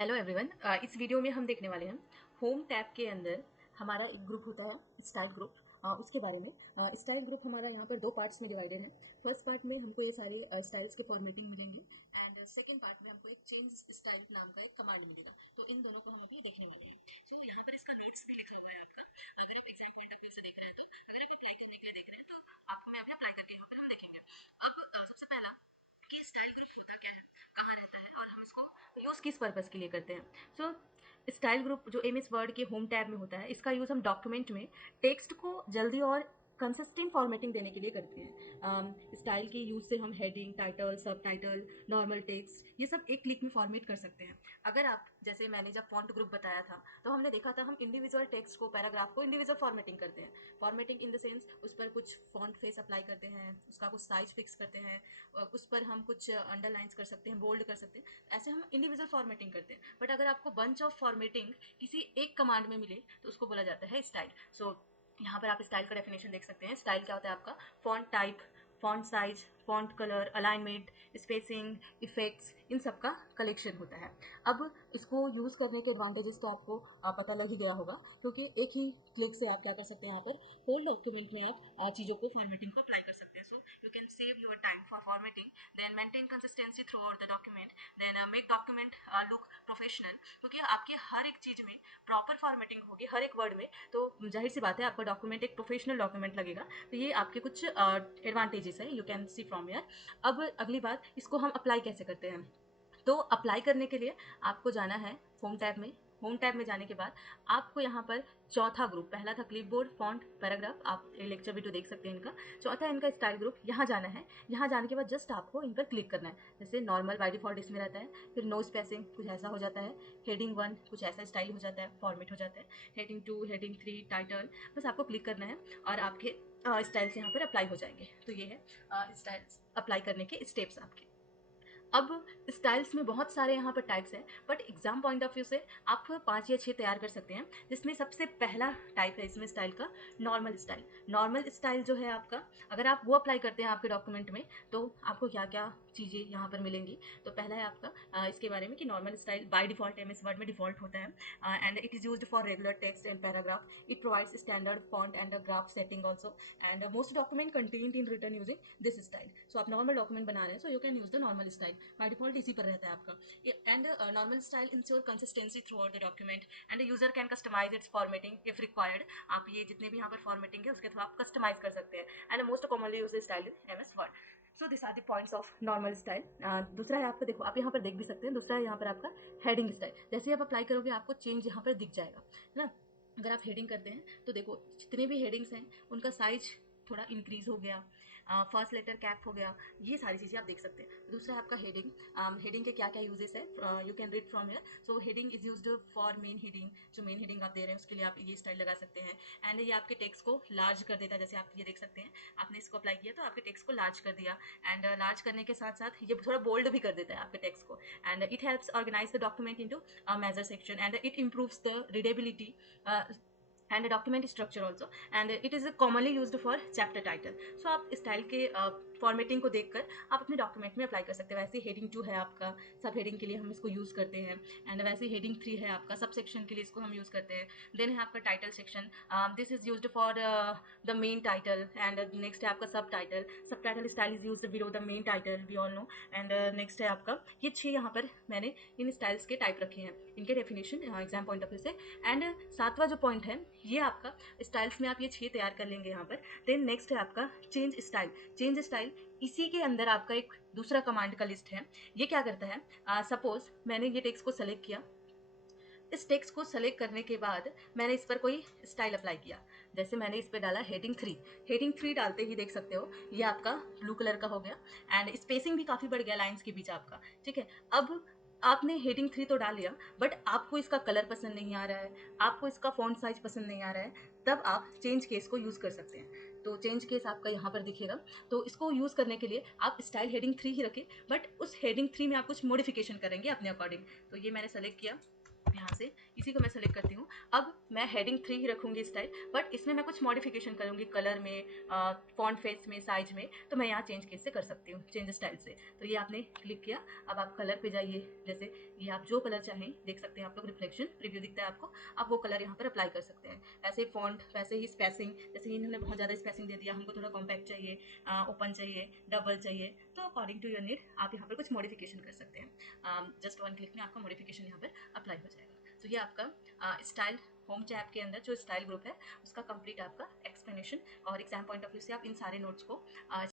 Hello everyone. इस video में हम देखने वाले हैं होम टैब के अंदर हमारा एक ग्रुप होता है स्टाइल ग्रुप। उसके बारे में स्टाइल ग्रुप हमारा यहाँ पर दो पार्ट्स में डिवाइडेड है। फर्स्ट पार्ट में हमको ये सारे स्टाइल्स के फॉर्मेटिंग मिलेंगे एंड सेकंड पार्ट में हमको एक चेंज स्टाइल नाम का एक कमांड मिलेगा। तो इन दोनों को हम अभी देखने वाले हैं। तो यहाँ पर इसका नोट्स भी लिखा हुआ है आपका। अगर आप एग्जैक्टली तक से देख रहे हैं तो अगर आप अप्लाई करने के लिए देख रहे हैं तो आपको मैं अभी अप्लाई करके यहाँ पर हम देखेंगे। अब सबसे पहला कि स्टाइल ग्रुप होता क्या है, कहाँ रहता है और हम इसको यूज़ किस पर्पज़ के लिए करते हैं। सो स्टाइल ग्रुप जो एम एस वर्ड के होम टैब में होता है, इसका यूज़ हम डॉक्यूमेंट में टेक्स्ट को जल्दी और कंसिस्टेंट फॉर्मेटिंग देने के लिए करते हैं। स्टाइल के यूज़ से हम heading, title, sub title, normal text ये सब एक क्लिक में फॉर्मेट कर सकते हैं। अगर आप जैसे मैंने जब फॉन्ट ग्रुप बताया था तो हमने देखा था हम इंडिविजुअल टेक्स्ट को, पैराग्राफ को इंडिविजुअल फॉर्मेटिंग करते हैं। फॉर्मेटिंग इन द सेंस उस पर कुछ फॉन्ट फेस अप्लाई करते हैं, उसका कुछ साइज फिक्स करते हैं, उस पर हम कुछ अंडरलाइंस कर सकते हैं, बोल्ड कर सकते हैं। ऐसे हम इंडिविजुअल फॉर्मेटिंग करते हैं। बट अगर आपको बंच ऑफ फॉर्मेटिंग किसी एक कमांड में मिले तो उसको बोला जाता है स्टाइल। सो यहाँ पर आप स्टाइल का डेफिनेशन देख सकते हैं। स्टाइल क्या होता है आपका? Font type, font size, font colour, alignment, spacing, effects, इन सब का कलेक्शन होता है। अब इसको यूज़ करने के एडवांटेजेस तो आपको पता लग ही गया होगा, क्योंकि एक ही क्लिक से आप क्या कर सकते हैं, यहाँ पर होल डॉक्यूमेंट में आप चीज़ों को, फॉर्मेटिंग को अप्लाई कर सकते हैं। So you can save your time for formatting, then maintain consistency throughout the document, then make document look professional. क्योंकि आपके हर एक चीज़ में प्रॉपर फॉर्मेटिंग होगी, हर एक वर्ड में, तो जाहिर सी बात है आपका डॉक्यूमेंट एक प्रोफेशनल डॉक्यूमेंट लगेगा। तो ये आपके कुछ एडवांटेजेस है, you can see from here. अब अगली बात, इसको हम अप्लाई कैसे करते हैं। तो अप्लाई करने के लिए आपको जाना है होम टैब में। होम टैब में जाने के बाद आपको यहाँ पर चौथा ग्रुप, पहला था क्लिपबोर्ड, फॉन्ट, पैराग्राफ, आप लेक्चर वीडियो देख सकते हैं इनका। चौथा है इनका स्टाइल ग्रुप, यहाँ जाना है। यहाँ जाने के बाद जस्ट आपको इन पर क्लिक करना है। जैसे नॉर्मल बाय डिफॉल्ट इसमें रहता है, फिर नो स्पेसिंग कुछ ऐसा हो जाता है, हेडिंग 1 कुछ ऐसा स्टाइल हो जाता है, फॉर्मेट हो जाता है, हेडिंग 2, हेडिंग 3, टाइटल। बस आपको क्लिक करना है और आपके स्टाइल्स यहाँ पर अप्लाई हो जाएंगे। तो ये है स्टाइल्स अप्लाई करने के स्टेप्स आपके। अब स्टाइल्स में बहुत सारे यहाँ पर टाइप्स हैं, but exam point of view से आप 5 या 6 तैयार कर सकते हैं। जिसमें सबसे पहला टाइप है इसमें स्टाइल का नॉर्मल स्टाइल। नॉर्मल स्टाइल जो है आपका, अगर आप वो अप्लाई करते हैं आपके डॉक्यूमेंट में तो आपको क्या क्या चीज़ें यहाँ पर मिलेंगी। तो पहला है आपका इसके बारे में कि normal style by default MS Word में डिफॉल्ट होता है and it is used for regular text and paragraph. It provides standard font and graph setting also and most document content in return using this style. So आप normal document बना रहे हैं, so you can use the normal style. By default इसी पर रहता है आपका। And normal style ensure consistency throughout the document and user can customize its formatting if required. आप ये जितने भी यहाँ पर फॉर्मेटिंग है उसके थ्रू आप कस्टमाइज कर सकते हैं। And most commonly use style in M S Word. So this are the points of normal style. दूसरा है आपका, देखो आप यहाँ पर देख भी सकते हैं, दूसरा है यहाँ पर आपका हेडिंग स्टाइल। जैसे आप अप्लाई करोगे आपको चेंज यहाँ पर दिख जाएगा, है ना। अगर आप हेडिंग करते हैं तो देखो जितने भी हेडिंग्स हैं उनका साइज थोड़ा इंक्रीज हो गया, फर्स्ट लेटर कैप हो गया, ये सारी चीज़ें आप देख सकते हैं। दूसरा है आपका हेडिंग। हेडिंग के क्या क्या यूजेस है, you can read from here. So heading is used for main heading. जो मेन हेडिंग आप दे रहे हैं उसके लिए आप ये स्टाइल लगा सकते हैं। एंड ये आपके टेक्स्ट को लार्ज कर देता है। जैसे आप ये देख सकते हैं, आपने इसको अप्लाई किया तो आपके टेक्स्ट को लार्ज कर दिया। एंड लार्ज करने के साथ साथ ये थोड़ा बोल्ड भी कर देता है आपके टेक्स्ट को। And it helps organize the document into major section and it improves the readability and a document structure also, and it is commonly used for chapter title. So आप स्टाइल के formatting को देखकर आप अपने document में apply कर सकते हैं। वैसे हेडिंग 2 है आपका, सब हेडिंग के लिए हम इसको यूज़ करते हैं। एंड वैसे हेडिंग 3 है आपका, सब सेक्शन के लिए इसको हम यूज़ करते हैं। देन है आपका title section, this is used for the main title. And next है आपका sub title. Sub title style is used below the main title, we all know. And next है आपका, ये 6 यहाँ पर मैंने इन स्टाइल्स के टाइप रखे हैं, इनके definition exam point of view से। एंड सातवां जो पॉइंट है ये आपका स्टाइल्स में आप ये 6 तैयार कर लेंगे यहाँ पर। देन नेक्स्ट है आपका चेंज स्टाइल। चेंज स्टाइल इसी के अंदर आपका एक दूसरा कमांड का लिस्ट है। ये क्या करता है, सपोज मैंने ये टेक्स्ट को सेलेक्ट किया। इस टेक्स्ट को सेलेक्ट करने के बाद मैंने इस पर कोई स्टाइल अप्लाई किया। जैसे मैंने इस पर डाला हेडिंग 3। हेडिंग 3 डालते ही देख सकते हो ये आपका ब्लू कलर का हो गया एंड स्पेसिंग भी काफ़ी बढ़ गया लाइन्स के बीच आपका, ठीक है। अब आपने हेडिंग 3 तो डाल लिया, बट आपको इसका कलर पसंद नहीं आ रहा है, आपको इसका फॉन्ट साइज पसंद नहीं आ रहा है, तब आप चेंज केस को यूज़ कर सकते हैं। तो चेंज केस आपका यहाँ पर दिखेगा। तो इसको यूज़ करने के लिए आप स्टाइल हेडिंग 3 ही रखें, बट उस हेडिंग 3 में आप कुछ मॉडिफिकेशन करेंगे अपने अकॉर्डिंग। तो ये मैंने सेलेक्ट किया, यहाँ से इसी को मैं सेलेक्ट करती हूँ। अब मैं हेडिंग 3 ही रखूँगी स्टाइल, बट इसमें मैं कुछ मॉडिफिकेशन करूँगी कलर में, फॉन्ट फेस में, साइज में, तो मैं यहाँ चेंज कैसे कर सकती हूँ, चेंज स्टाइल से। तो ये आपने क्लिक किया, अब आप कलर पे जाइए, जैसे ये आप जो कलर चाहें देख सकते हैं, आप लोग रिफ्लेक्शन प्रीव्यू दिखता है आपको, आप वो कलर यहाँ पर अप्लाई कर सकते हैं। ऐसे ही फॉन्ट, वैसे ही स्पेसिंग, जैसे इन्होंने बहुत ज़्यादा स्पेसिंग दे दिया, हमको थोड़ा कॉम्पैक्ट चाहिए, ओपन चाहिए, डबल चाहिए, तो अकॉर्डिंग टू योर नीड आप यहाँ पर कुछ मॉडिफिकेशन कर सकते हैं। जस्ट वन क्लिक में आपका मॉडिफिकेशन यहाँ पर अप्लाई हो जाएगा। तो ये आपका स्टाइल होम टैब के अंदर जो स्टाइल ग्रुप है उसका कंप्लीट आपका एक्सप्लेनेशन, और एग्जाम पॉइंट ऑफ व्यू से आप इन सारे नोट्स को